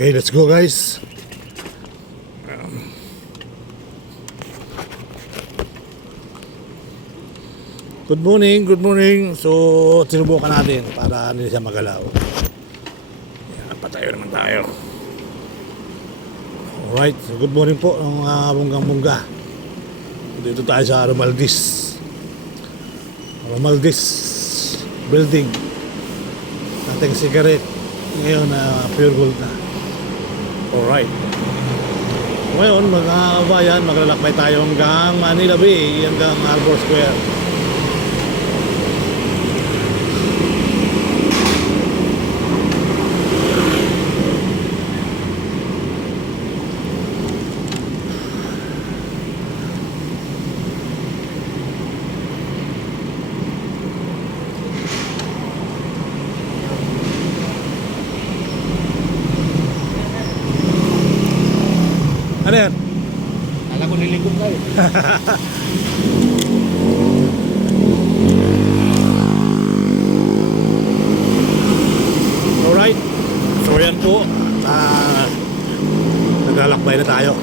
Okay, let's go guys. Good morning, good morning. So, sinubukan natin para hindi siya magalaw. Yan, patayo naman tayo. Alright, so good morning po ng bunggang-bungga. Dito tayo sa Romaldis building. Ating cigarette. Ngayon na pure gold na. Alright. Ngayon, mga kabayan, maglalakbay tayo hanggang Manila Bay, hanggang Harbor Square. Ano yan? Alam ko nilingkod kayo. Alright. So yan po. Naglalakbay na tayo.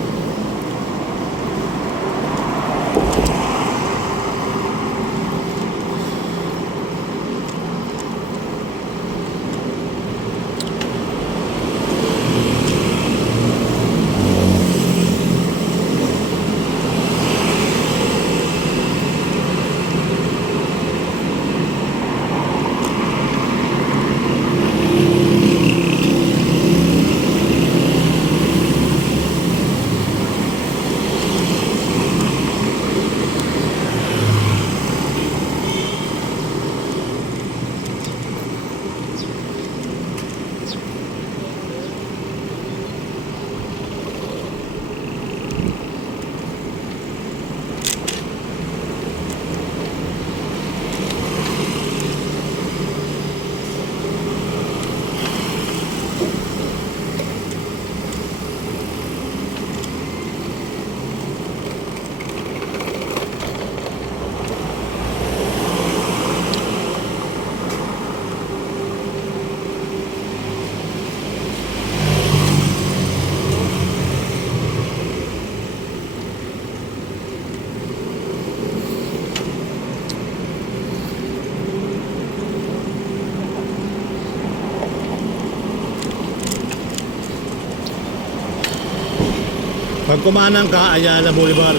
Pag kumanang ka, Ayala Boulevard.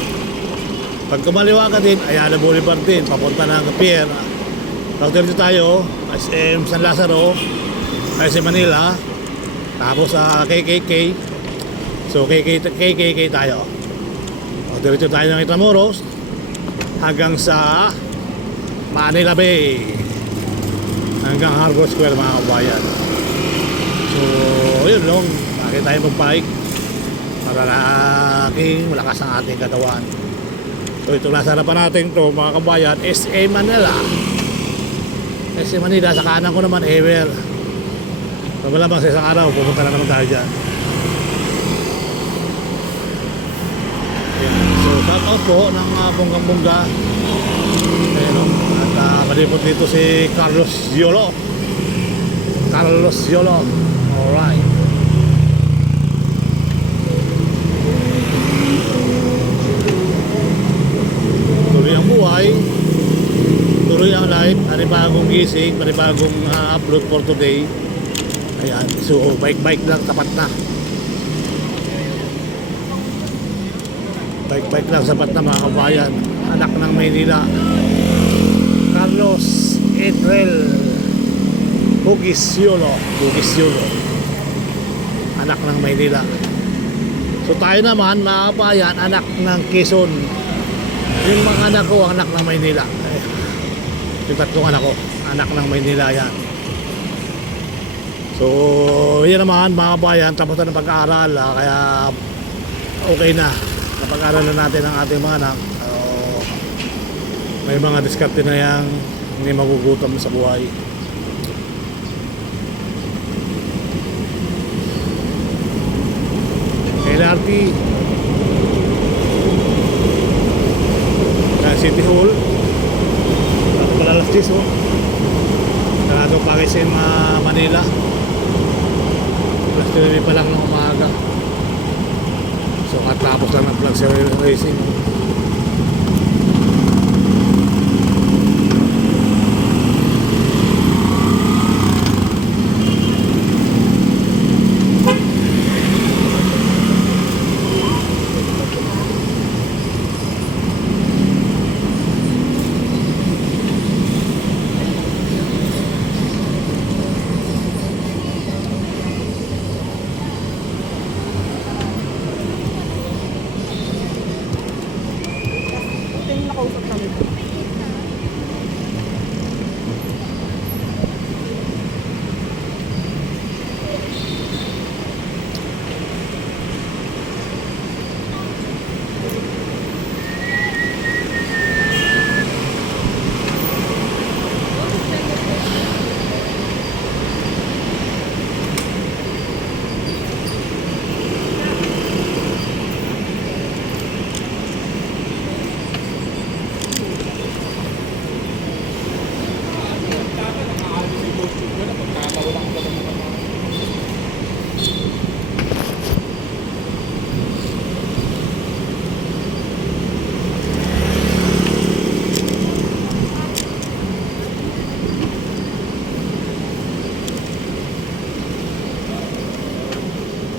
Pag kumaliwa ka din, Ayala Boulevard din. Papunta ng pier. Pag dito tayo, SM San Lazaro, SM Manila, tapos sa KKK. So KKK tayo. Pag dito tayo ng Intramuros, hanggang sa Manila Bay, hanggang Harbor Square, mga kabayan. So yun lang, bakit tayo mag-bike para laging malakas ang ating katawan. So ito nasa harapan natin to, mga kabayan, SM Manila. SM Manila, sa kanan ko naman Ever. So malamang sa isang araw pupunta na naman tayo dyan. So shout out po ng bunggang-bungga. At malipot dito si Carlos Yolo. Alright. Tuloy ang buhay, tuloy ang life, panibagong gising, panibagong upload for today. Ayan, so bike lang, sapat na. Bike lang, sapat na, mga kabayan. Anak ng Maynila, Carlos Edrel Hugis Yolo, anak ng Maynila. So tayo naman, mga kabayan, anak ng Quezon. Yung mga anak ko, anak ng Maynila. Yung tatlong anak ko, anak ng Maynila yan. So yan naman, mga kabayan, tapos na ng pag-aaral, kaya okay na. Napag-aaral na natin ang ating mga anak. May mga diskarte na yan, hindi magugutom sa buhay. LRT City Hall, Malalastis, sarado pa kasi Manila. Plus 9 pa lang ng talaga. So katapos lang ng vlog sa racing. Ito yung nakausap namin.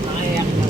Nakayak na.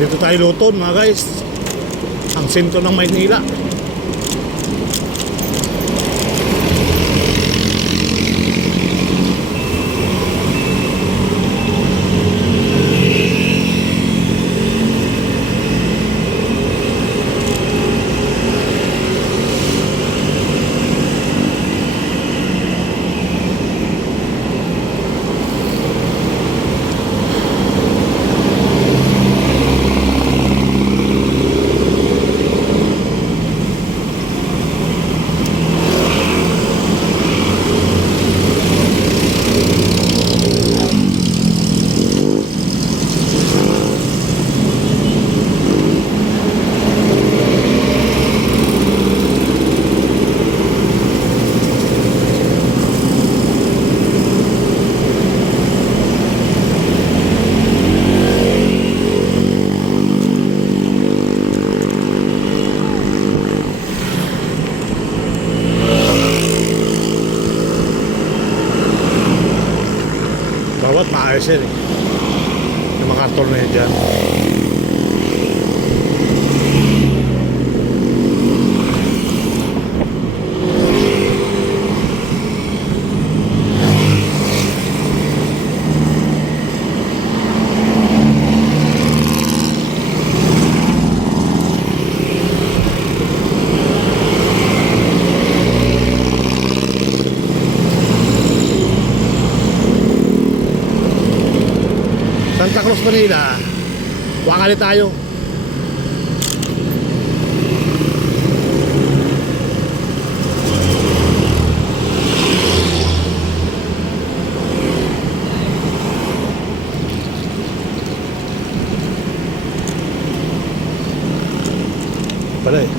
Dito tayo Luton mga guys, ang sentro ng Maynila. riser eh. Yung mga karton na yun dyan. Santa Cruz, Manila. Wakali tayo. Pala eh.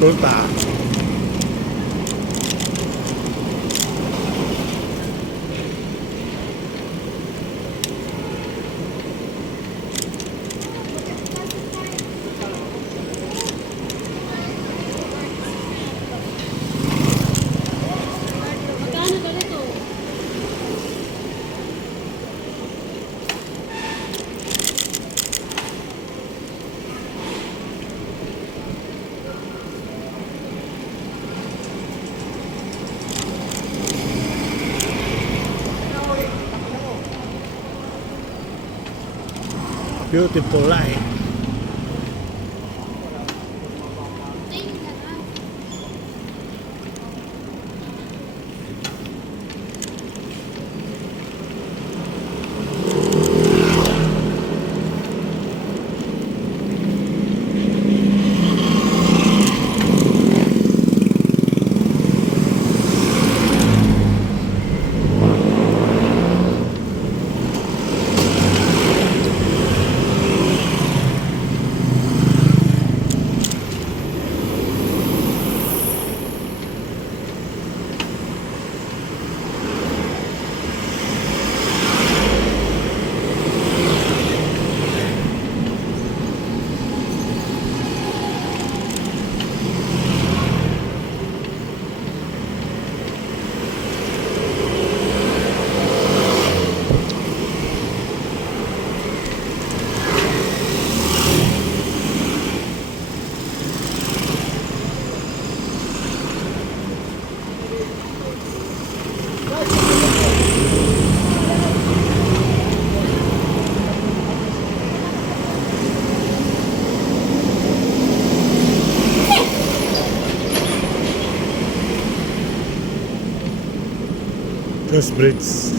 Escolta. Magkano ganito? Beautiful light. Cross Bridge.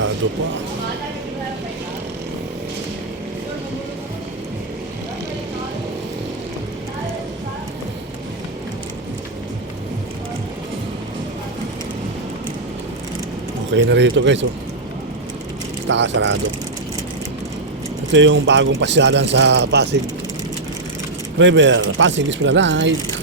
Sarado pa. Okay na rito guys, oh. Taas sarado. Ito yung bagong pasyalan sa Pasig River, Pasig Esplanade.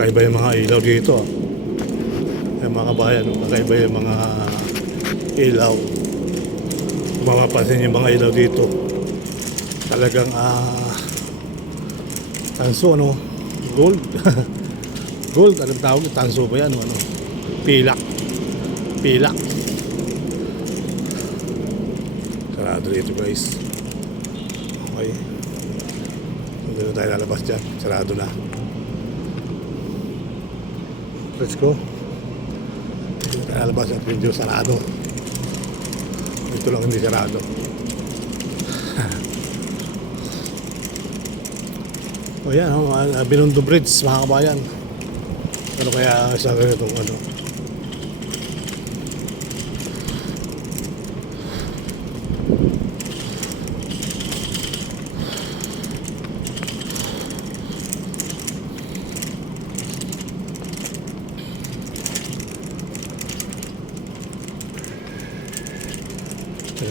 Kakaiba yung mga ilaw dito. Yung mga kabayan, kakaiba yung mga ilaw. Kung mapapansin yung mga ilaw dito, talagang tanso, ano? Gold. Gold, anong tawag? Tanso ba yan? Ano? Pilak. Pilak. Sarado dito guys. Okay. Hindi na tayo lalabas dyan. Sarado na. Let's go. Dito tayo lalabas at video sarado. Ito lang hindi sarado. O yan, Binondo Bridge mga kabayan. Ano kaya sa ganitong ano?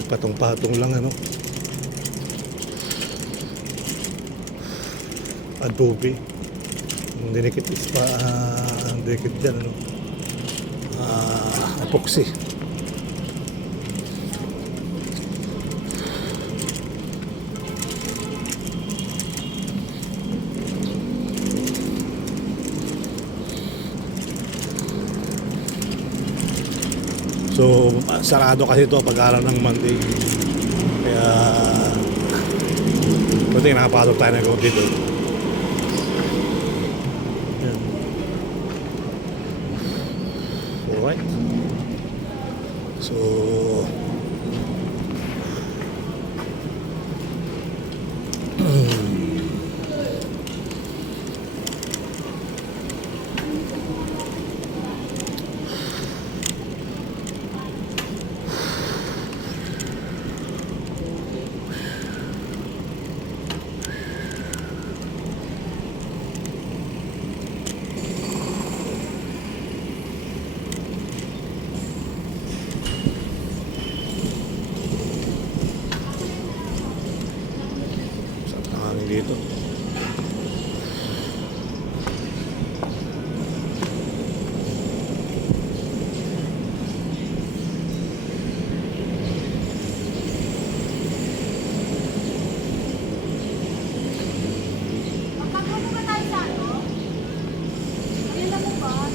Patong-patong lang ano. Adobe. Ang dinikit is pa ang dinikit dyan ano. Epoxy. So, sarado kasi ito pag-araw ng Monday. Kaya, buti nakapasok tayo ng kaunti doon. Yan. Alright. So, dito. Magkakaroon ba tayo sa ano? Ayun lang mo ba?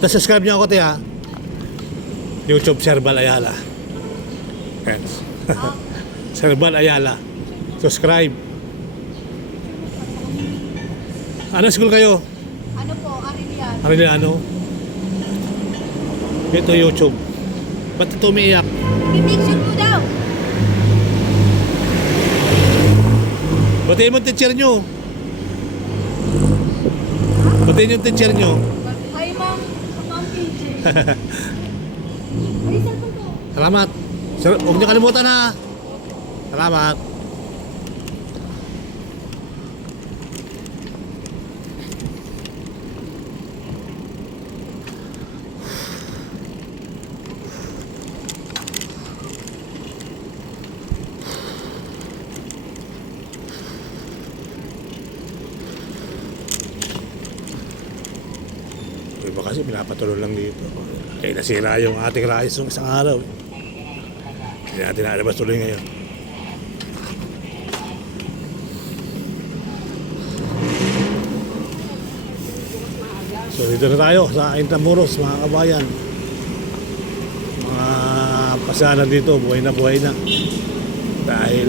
Subscribe niyo ako tiya. YouTube Serbal Ayala. Friends. Serbal Ayala. Subscribe. Ano school kayo? Ano po, Arilian? Arellano. Ito YouTube. Ba't ito umiiyak? I-picture ko daw. Batiin mo ang teacher nyo. Batiin yung teacher nyo. Ay, ma'am PJ. Ay, cellphone ko. Salamat. Sir, huwag niyo kalimutan ha. Salamat. Iba kasi pinapatuloy lang dito. Kaya nasira yung ating rice ng isang araw. Hindi natin nalabas tuloy ngayon. So dito na tayo sa Intramuros mga kabayan. Mga pasyalan dito, buhay na buhay na. Dahil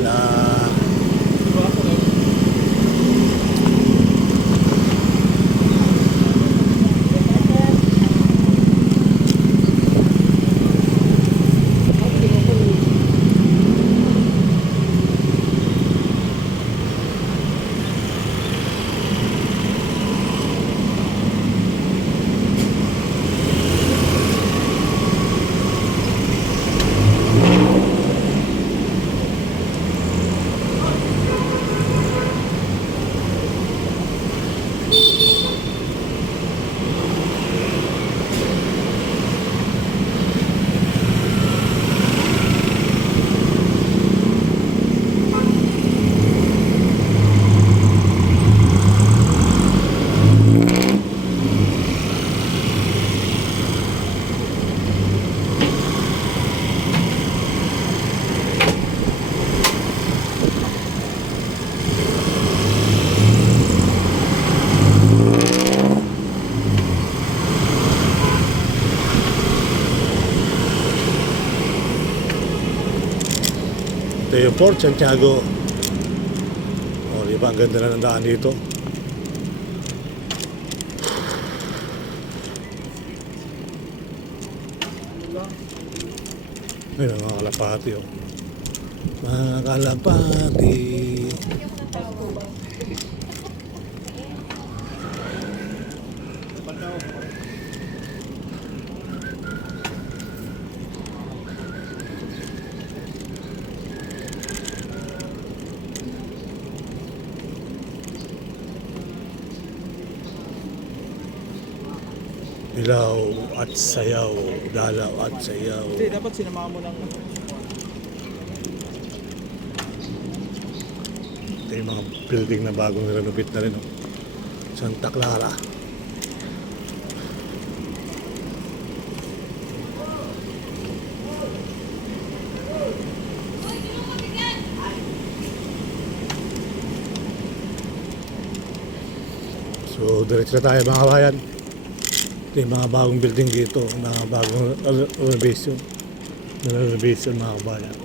ito yung Port Santiago. O, di ba? Ang ganda na ng daan dito. Ayun, mga kalapati, oh. Mga kalapati. Ilaw at sayaw, dalaw at sayaw. Hindi, dapat sinama mo ng... Ito yung mga building na bagong renovate na rin, oh. Santa Clara. So, diretso na tayo mga kabayan. Ito yung mga bagong building dito na bagong renovation. Renovation mga kabayan.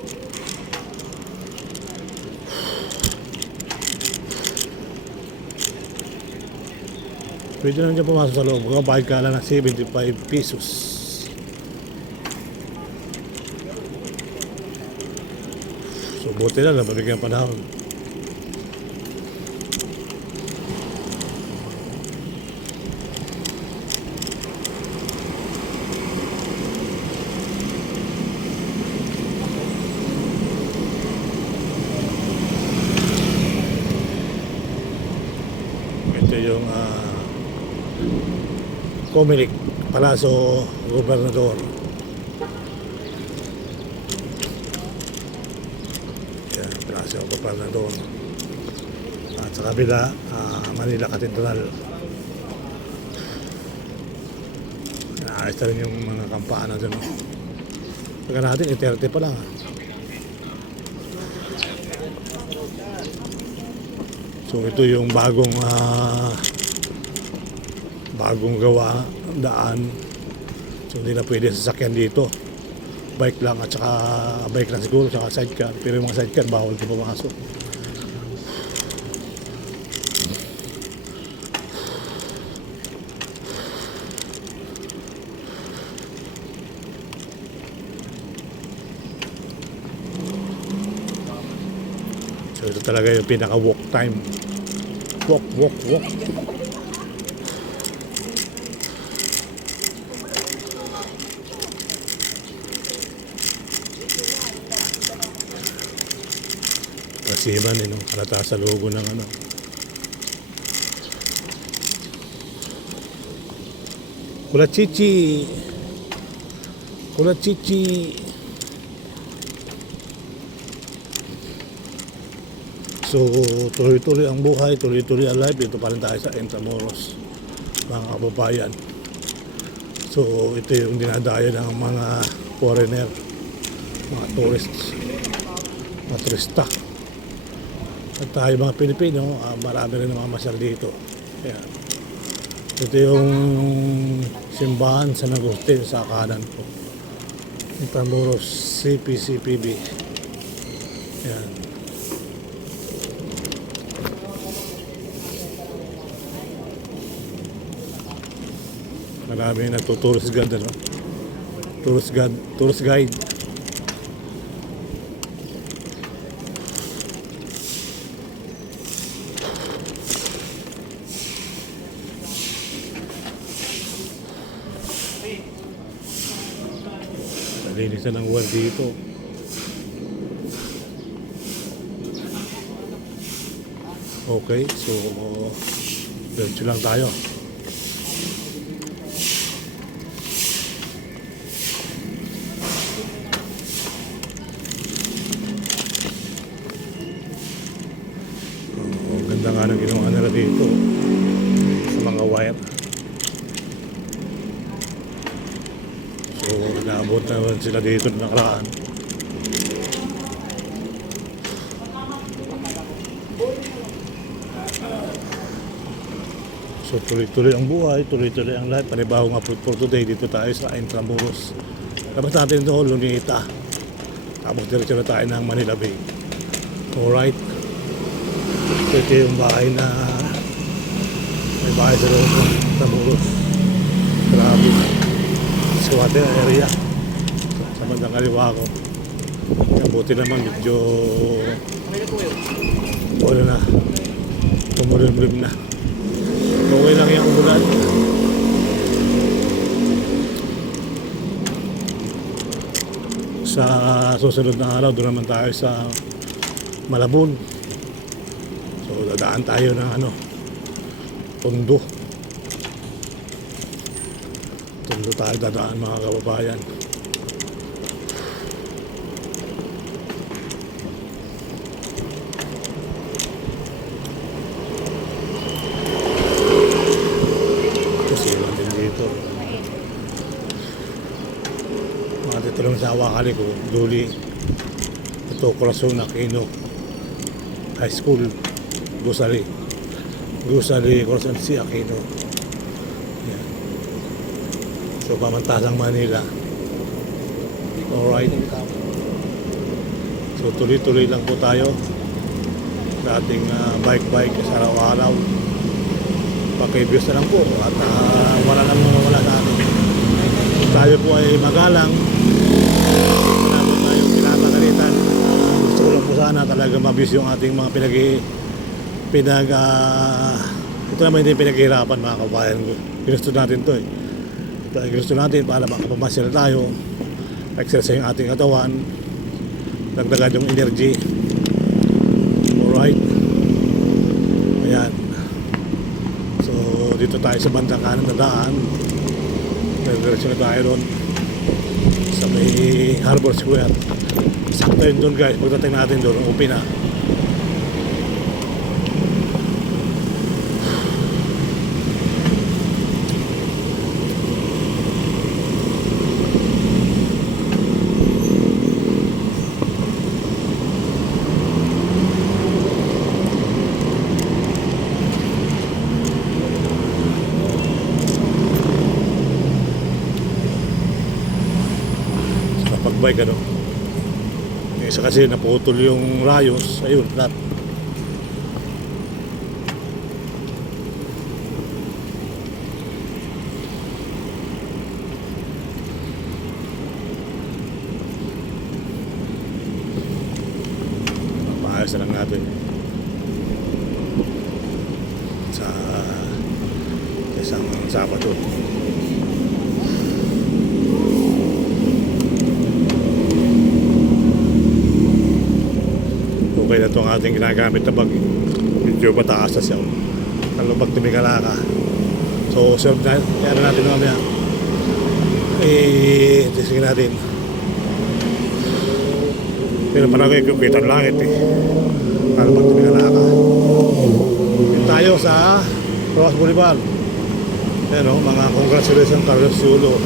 Pwede naman dyan pumasok sa loob. Bayad ka lang ng 75 pesos. So buti na lang, mabigyan panahon. Ito yung Comelec, Palacio Gobernador. Yan, Palacio Gobernador. At sa kabila, Manila Cathedral. Naayos na rin yung mga kampana dun. Pagka natin, 30 pa lang. So ito yung bagong gawa daan. So hindi na pwede sasakyan dito. Bike lang at saka bike lang siguro saka sidecar. Pero yung mga sidecar bawal din pumasok. So ito talaga yung pinaka walk time. Walk. Kasiman no? Halata sa logo ng ano. Kulachichi. So, tuloy-tuloy ang buhay, tuloy-tuloy ang life. Dito pa rin tayo sa Intramuros, mga kababayan. So, ito yung dinadayo ng mga foreigner, mga tourists, mga turista. At tayo mga Pilipino, marami rin namamasyal dito. Ayan. Ito yung simbahan San Agustin sa kanan po. Intramuros CPCPB. Yan. Marami nagtutourist guide, ano? Tourist guide. Nalinisan ng world dito. Okay, so diretso lang tayo. Ang ganda nga ng ginawa nila dito sa mga wire. So, naabot naman sila dito na nakaraan. So, tuloy-tuloy ang buhay, tuloy-tuloy ang lahat. Panibawang upload for today. Dito tayo sa Intramuros. Labas natin ito, Lunita. Tapos diretso na tayo ng Manila Bay. Alright. So, ito yung bahay na may bahay sa loob ng Intramuros. Grabe. Squatter area. Sa bandang kaliwa ko. Buti naman medyo wala na. Tumulim-lim na. Okay lang yung ulan. Sa susunod na araw, doon naman tayo sa Malabon. So, dadaan tayo ng Tondo. Tondo tayo dadaan, mga kababayan. Ito lang sa Awakali ko, Duli. Ito, Corazon Aquino High School, Gusali, Corazon C. Aquino. Yan. So, pamantasang Manila. Alright. So, tuloy-tuloy lang po tayo sa ating bike sa araw-araw. Paki-views na lang po at wala nang mawala sa atin. Tayo po ay magalang. Wala po tayong pinapagalitan. Gusto ko lang po sana talaga mabis yung ating mga ito naman hindi pinaghihirapan, mga kabayan. Ginusto natin to eh. Ito ay ginusto natin para makapamasyal tayo, exercise yung ating katawan, dagdagan yung energy. Alright. Ayan. So dito tayo sa bandang kanan na daan. Diretso na tayo doon sa may Harbor Square. Sakto yun doon, guys. Pagdating natin doon, open na. Bike yung isa kasi naputol yung rayos, ayun, flat. Maayos na lang natin sa isang Sabado. Okay na ito ang ating ginagamit na bag. Medyo mataas na siya. Ang lubag tumigalaka. So, serve na. Kaya natin mamaya. Testing natin. Pero parang kayo kita ang langit eh. Ang lubag tumigalaka. Dito tayo sa Rojas Boulevard. Yan o, mga congratulations Carlos Zulo.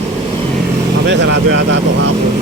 Mamaya sarado yata ito hapon.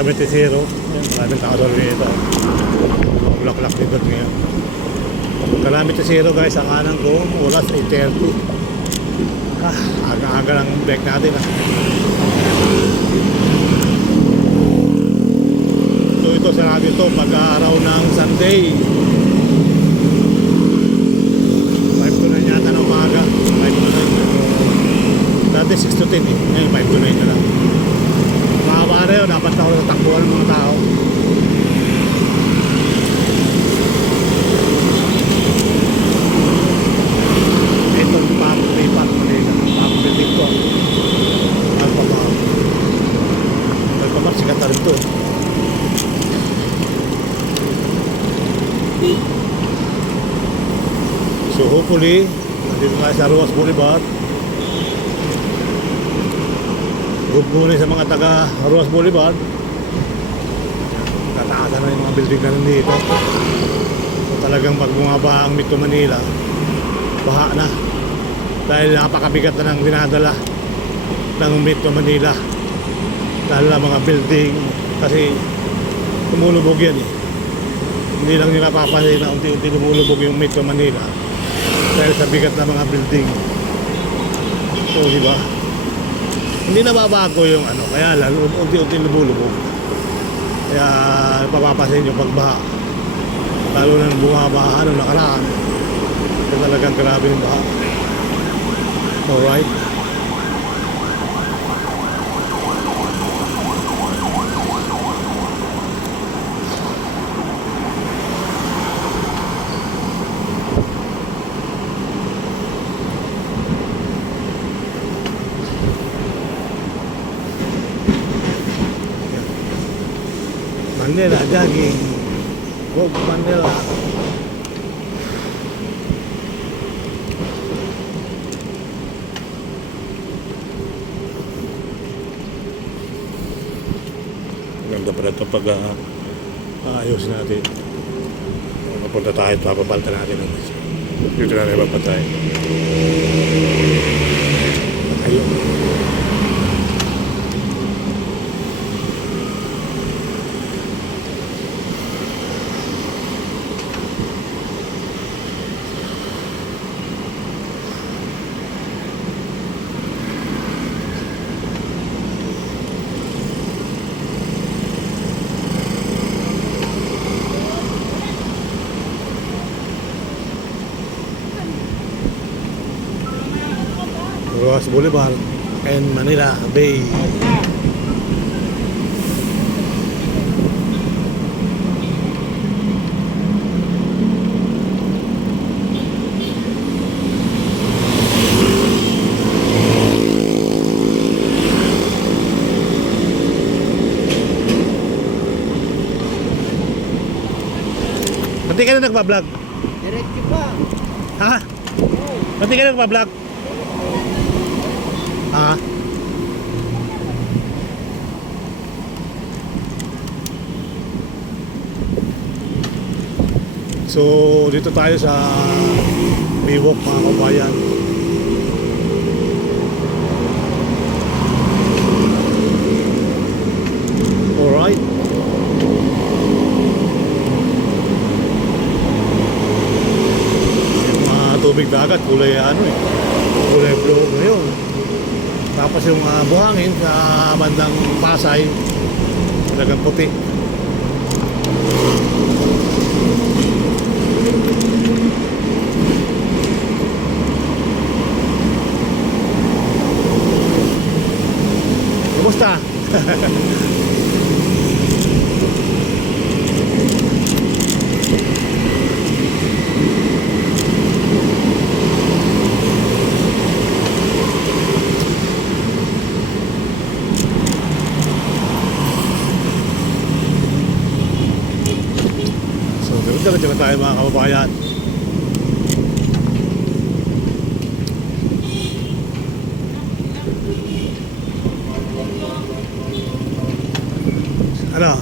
Calamity Zero. Ayan, maraming tao doon dito. Bulaklak din doon ngayon. Calamity Zero guys, ang kanan ko, oras 8:30. Aga-aga lang break natin So ito sarado ito pag-araw ng Sunday. 5 to 9 yata ng umaga. 5 to 9. Dati 6 to 10 eh. Ngayon 5 to 9 na lang. Mahaba na yun, dapat ako sa takbuhan ng mga tao. Itong papulipat Manila. Papulipat ko. Alpamar. Alpamar, sikat na rin to eh. So hopefully, nandito tayo sa Ruas Boulevard. Good morning sa mga taga Ruas Boulevard. Tataasan na yung mga building na nandito. So talagang pag bumaba ang Metro Manila, baha na. Dahil napakabigat na ng dinadala ng Metro Manila. Dahil na mga building, kasi tumulubog yan eh. Hindi lang nila papansin na unti-unti lumulubog yung Metro Manila dahil sa bigat na mga building. So di ba? Hindi na babago yung ano, kaya lalo unti-unti lumulubog. Kaya papapansin yung pagbaha. Lalo na nung bumabaha nung nakaraan. Kaya talagang grabe yung baha. Alright. Manila jogging. Go Manila. Ganda pala ito pag ayos natin. Napunta tayo ito, papalta natin. Dito na naman pa tayo. Ayun. Ruas Boulevard and Manila Bay. Pati ka na nagpa-vlog? Diretso pa. Ha? Pati ka na nagpa-vlog? Ha? So, dito tayo sa Biwok mga kabayan. Alright. Yung mga tubig dagat, kulay ano eh. Kulay blue ngayon. Tapos yung buhangin sa bandang Pasay, talagang puti. Kumusta? Diretso na tayo mga kababayan. Ano?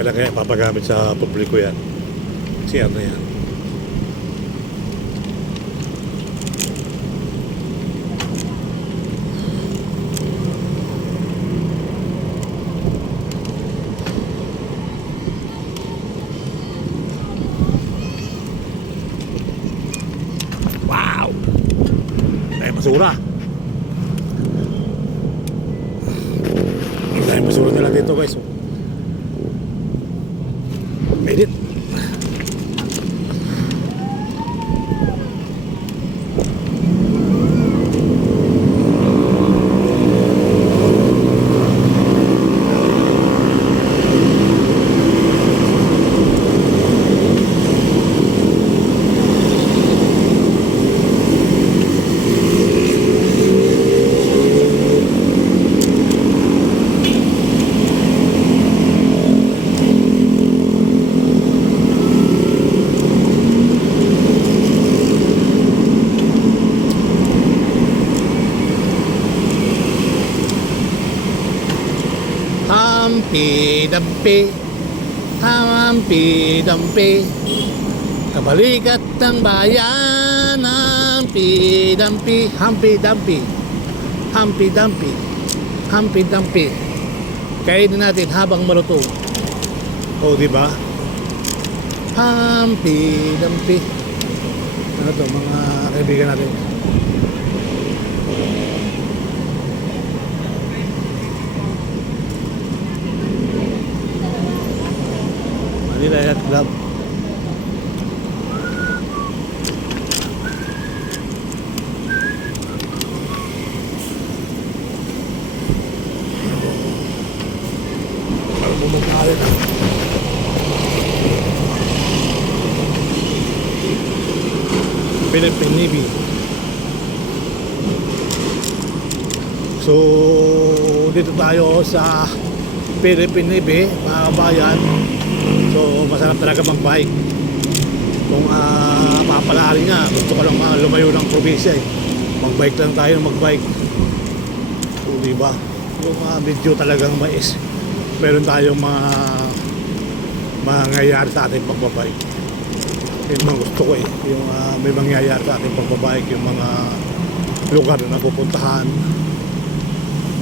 kaya papagamit sa publiko yan. CR na yan. Wow! Dahil basura. Dahil basura nila dito guys. Edit. Hampi-dampi, hampi-dampi, kabalikat ng bayan. Hampi-dampi, hampi-dampi, hampi-dampi, hampi-dampi. Kainin natin habang maluto. O, di ba? Hampi-dampi. Ano to, mga kaibigan natin? Manila Yacht Club. Para bumagkali na. Philippine Navy. So, dito tayo sa Philippine Navy, mga kabayan. So, masarap talaga mag-bike. Kung papalari nga, gusto ko lang lumayo ng probinsya eh. Mag-bike lang tayo, mag-bike. So, diba? Yung video talagang mais. Meron tayong mga mangyayari sa ating pagbabike. Yung mga gusto ko eh. Yung may mangyayari sa ating pagbabike. Yung mga lugar na napupuntahan.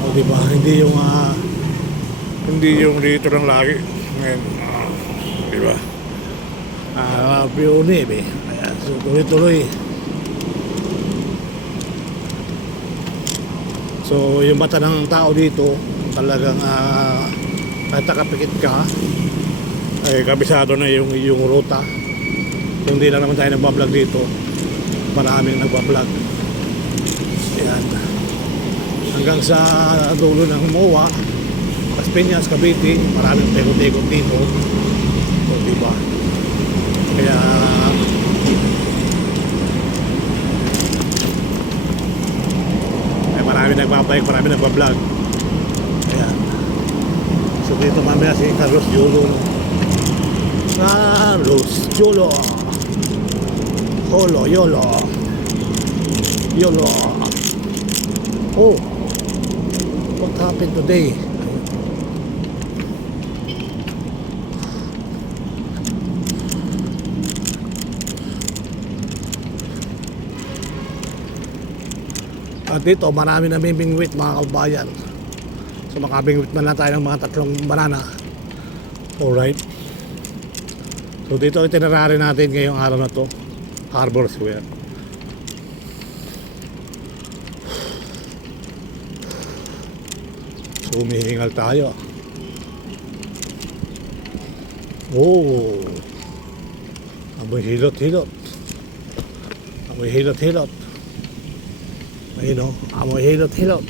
O, diba? Hindi yung dito lang lagi. Ngayon, diba? Pionib eh. Ayan, so tuloy-tuloy. So, yung mata ng tao dito, talagang kahit nakapikit ka, ay kabisado na yung ruta. Hindi lang naman tayo nagbablog dito. Maraming nagbablog. Ayan. Hanggang sa dulo ng MOA, Las Piñas, Cavite, maraming tekot-tekot dito. So, diba? Kaya marami nagbabike, marami nagbablog. Ayan. So dito mamaya si Carlos Jolo. Carlos Jolo. Holo, Yolo. Yolo. Oh, what happened today? At dito marami na bibingwit mga kabayan. So makabingwit man lang tayo ng mga 3 banana. Alright. So dito itinerary natin ngayong araw na to, Harbor Square. So humihingal tayo. Oh, amoy hilot-hilot. Amoy hilot-hilot. Ayun o, amoy hilot-hilot.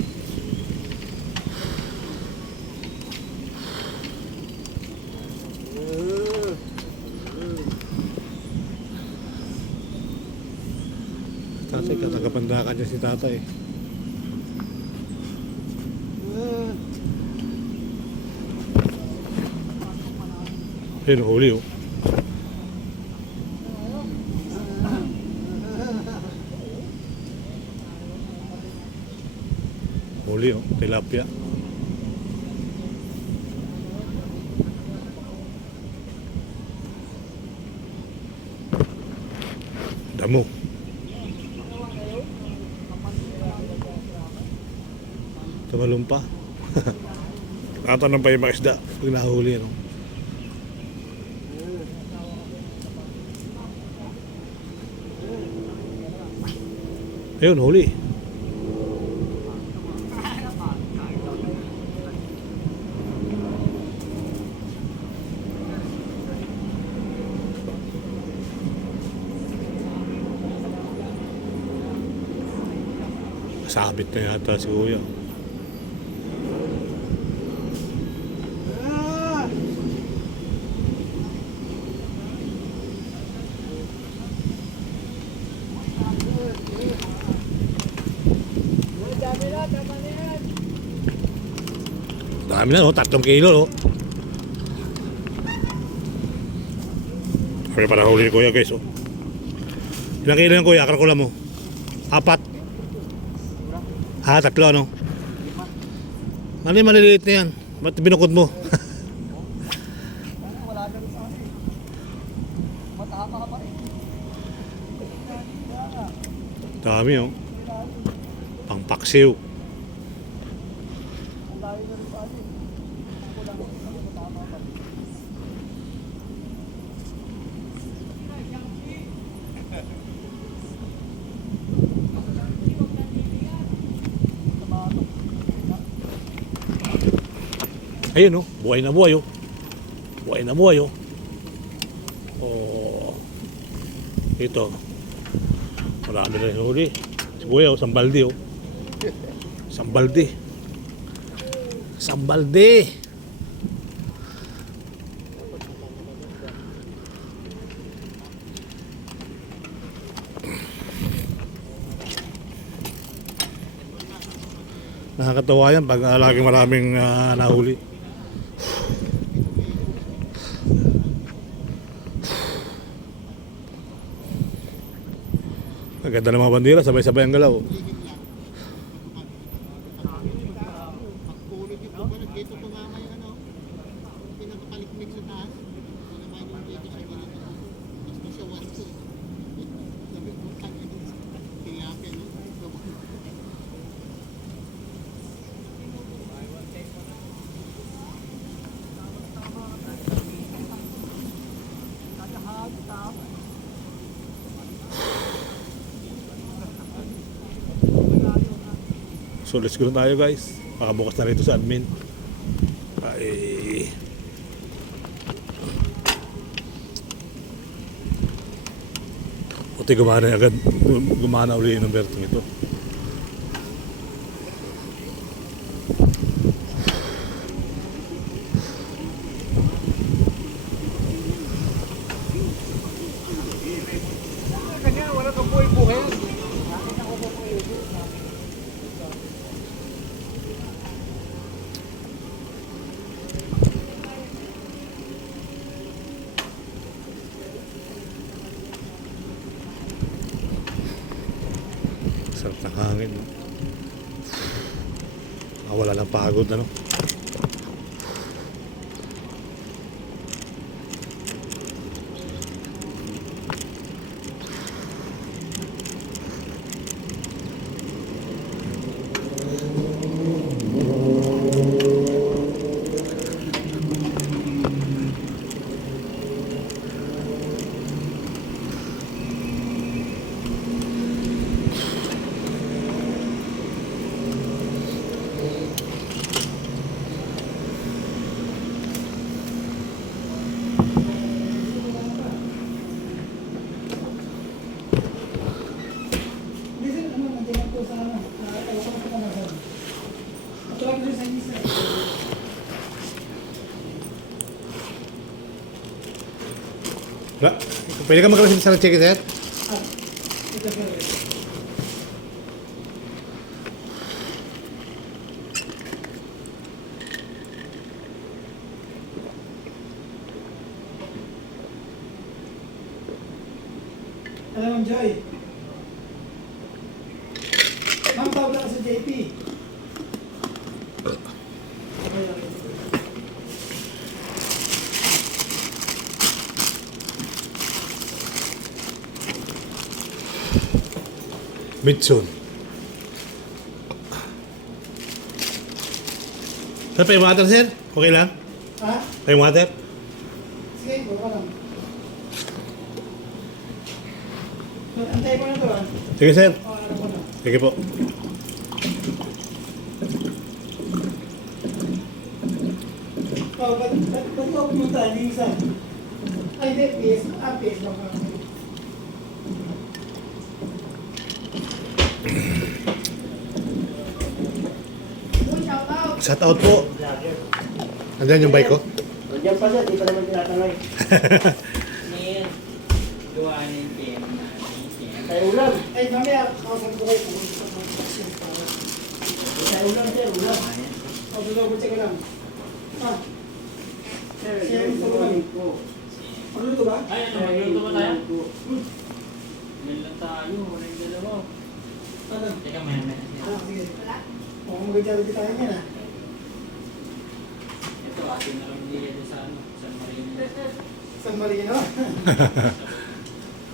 Tatay, katagapandakan niya si tatay. Ayun, huli o. Huli o, tilapia. Damo. Tumalong pa. Tatanong pa yung mga isda pag nahuli, no? Ayun, huli. Sabit na yata si Kuya. Dami na, 3 kilo, no? Kaya para huli ni Kuya, guys, oh. Ilang kilo yung Kuya? Karakula mo? 4? Ha, 3, no? Ano yung maliliit na yan? Ba't binukod mo? Wala na rin sa akin. Matama ka pa rin. Dami, oh. Pangpaksiw. Layo na rin sa akin. Ako lang. Matama ka pa rin. Ayun, oh. Buhay na buhay, oh. Buhay na buhay, oh. Oh. Ito. Marami na rin huli. Si Kuya, oh. Sambaldi, oh. Sambaldi. Sambaldi. Nakakatawa yan pag laging maraming nahuli. Ang ganda ng mga bandera, sabay-sabay ang galaw. Pagpulog yung tuba, dito tumama yung ano, pinakapalikmik sa taas. Hindi naman yung dito sa gilid. Gusto siya once. Sabi ko, tilapia, no? So let's go na tayo, guys. Makabukas na rito sa admin. Ay. Puti gumana agad. Gumana uli yung Bertong ito. Kanya, wala kang buhay-buhay. Sarap ng hangin. Wala lang pagod, ano? Ba, pwede ka magkalasin sa check it. Alam mo, Joy. Ma'am, tawag ka sa JP. Mitsun. Sir, pa yung water, sir? Okay lang? Ha? Pa yung water? Sige, baka lang. Antay mo na to ah. Sige, sir. Ano ko na. Sige po. Oh, ba't ka pumunta? Hindi isa. Ay, hindi. PS. PS baka. Uy, shout out. Shout out po. Andiyan yung bike ko. Nandiyan pa siya, di pa naman tinatanay. Ngayon, gawa ng Jem na Tayo ulam. Ay, mamaya, kawasan ko kayo. Pumunta sa mga vaccine para. Tayo ulam, sir, ulam. Oh, double check ko lang. Ah, Sir, Sir, yung ito ulam ko. magluto ba? Ay, ano, magluto ba tayo? Yan lang tayo, walang dalawa. Ano? Teka, may. Ah, sige. Wala? Mukhang mag-charity tayo yan ah. Ito, atin na lang dito sa ano, San Marino. San Marino.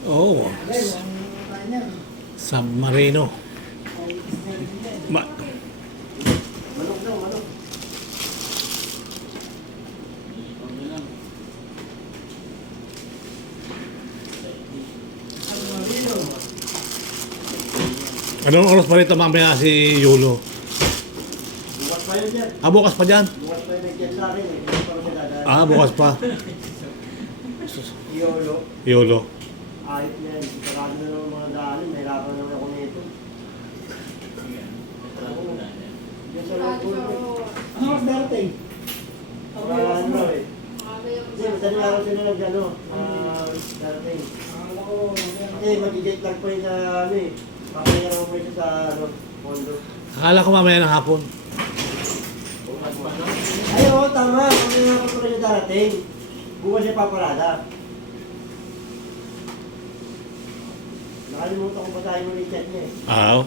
Oo. Alay, mukhang tayo yan. San Marino. Ay, isnari din yan. Manok daw, manok. Ikaw na lang. San Marino. Anong oras pa rito mamaya si Yulo? Bukas pa yun, sir. Ah, bukas pa dyan? Bukas pa yun nag-chat sa akin eh. Hindi pa rin dadaan. Ah, bukas pa. Yolo. Yulo. Ayot na yan. Sarado na naman mga daanin. Nahirapan naman ako nito. Yan sa loob ko. Ano mas darating? Ako Wala yung ano eh. Makakaya ko Hindi, madaling araw sila nag-ano. Darating. Akala ko, Hindi, mag-jet lag pa yun sa ano eh. Papaya naman pa yun sa ano, pondo. Akala ko mamaya ng hapon. Bukas pa, no? Ay, oo, tama. Kung yung ako pa rin darating, bukas siya paparada. Nakalimutan ko basahin mo yung chat niya eh. Ah,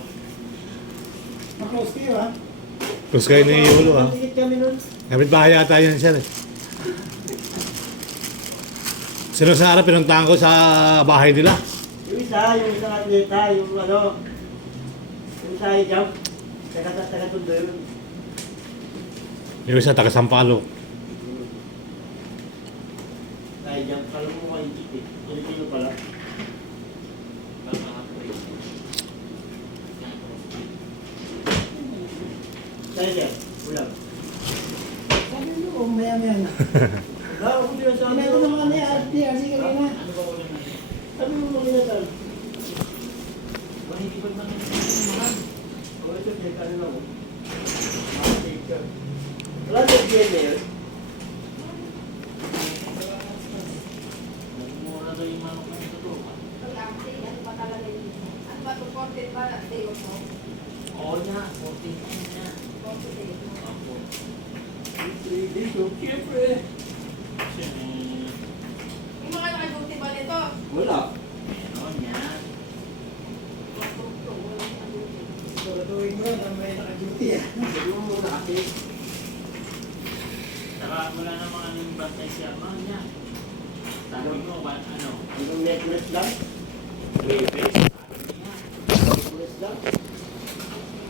ma-close kayo ah. gusto kayo ni Yulo ah. Tikit kami nun. Kapit bahay yata yun siya eh. Sino sa harap pinuntahan ko sa bahay nila? Yung isang atleta, yung ano, yung sa high jump, taga-tundo yun. Yung isa taga Sampalo. Sa high jump, alam mo kayo eh. Pilipino pala. Baka ako eh. Sa'yo siya, ulam. Sabi mo, maya-maya na. Ako din sa Ano ito naman ni RC kanina? Ano ba ulam natin? Sabi mo mo kinasal. Wala, hindi ba naman mahal? O ito, check ano lang. Take ka. Wala na DNA yun. Mura daw yung manok na ito. Pag-arte, ano ba talaga yun? Ano ba ito? Content ba? Day of mo? Oo niya, 14 na niya. Content. Ako. 3 days, oh. Siyempre. Kasi Yung mga nakabuti ba nito? Wala. meron yan. Siguraduhin mo na may naka-duty ah. Sabi mo muna kasi. Saka wala namang anong bantay siya. Mahal niya. Sabi mo, ano? Hanggang necklace lang. Baby. Sabi niya. Necklace lang.